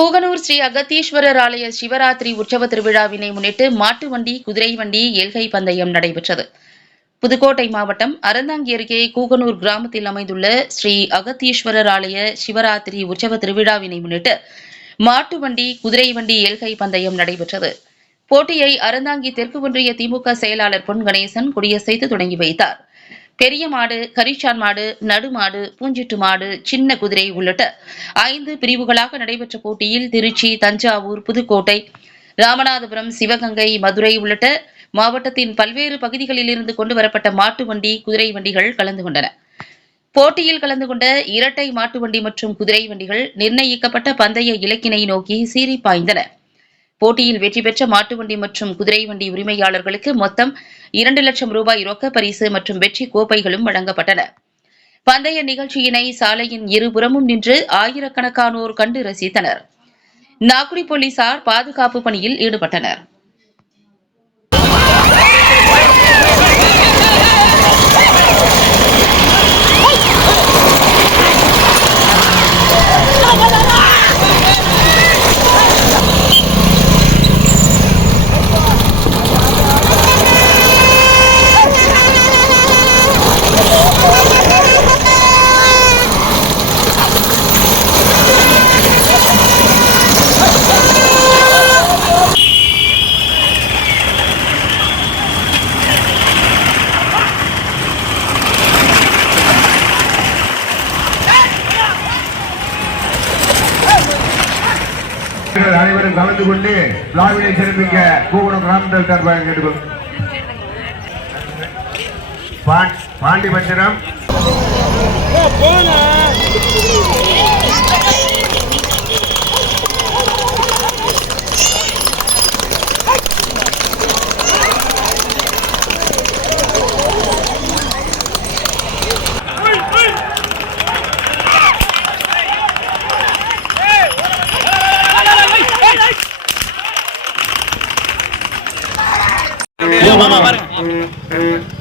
கூகனூர் ஸ்ரீ அகத்தீஸ்வரர் ஆலய சிவராத்திரி உற்சவ திருவிழாவினை முன்னிட்டு மாட்டு வண்டி குதிரை வண்டி எல்கை பந்தயம் நடைபெற்றது. புதுக்கோட்டை மாவட்டம் அறந்தாங்கி அருகே கூகனூர் கிராமத்தில் அமைந்துள்ள ஸ்ரீ அகத்தீஸ்வரர் ஆலய சிவராத்திரி உற்சவ திருவிழாவினை முன்னிட்டு மாட்டு வண்டி குதிரை வண்டி எல்கை பந்தயம் நடைபெற்றது. போட்டியை அறந்தாங்கி தெற்கு ஒன்றிய திமுக செயலாளர் பொன் கணேசன் கொடியசைத்து தொடங்கி வைத்தார். பெரிய மாடு கரிச்சான் மாடு நடுமாடு பூஞ்சிட்டு மாடு சின்ன குதிரை உள்ளிட்ட ஐந்து பிரிவுகளாக நடைபெற்ற போட்டியில் திருச்சி தஞ்சாவூர் புதுக்கோட்டை ராமநாதபுரம் சிவகங்கை மதுரை உள்ளிட்ட மாவட்டத்தின் பல்வேறு பகுதிகளிலிருந்து கொண்டு வரப்பட்ட மாட்டு வண்டி குதிரை வண்டிகள் கலந்து கொண்டன. போட்டியில் கலந்து கொண்ட இரட்டை மாட்டு வண்டி மற்றும் குதிரை வண்டிகள் நிர்ணயிக்கப்பட்ட பந்தய இலக்கினை நோக்கி சீறி பாய்ந்தன. போட்டியில் வெற்றி பெற்ற மாட்டு வண்டி மற்றும் குதிரை வண்டி உரிமையாளர்களுக்கு மொத்தம் இரண்டு லட்சம் ரூபாய் ரொக்க பரிசு மற்றும் வெற்றி கோப்பைகளும் வழங்கப்பட்டன. பந்தய நிகழ்ச்சியினை சாலையின் இருபுறமும் நின்று ஆயிரக்கணக்கானோர் கண்டு ரசித்தனர். நாகுடி போலீசார் பாதுகாப்பு பணியில் ஈடுபட்டனர். இருக்கிறது அனைவரும் கலந்து கொண்டு விழாவினை சிறப்பிக்க கூகுளம் கிராமத்தில் சார்பாக கேட்டுக்கொள். பாண்-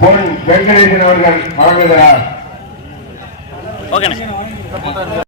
பொன் வெங்கடேசன் அவர்கள் வழங்குகிறார்.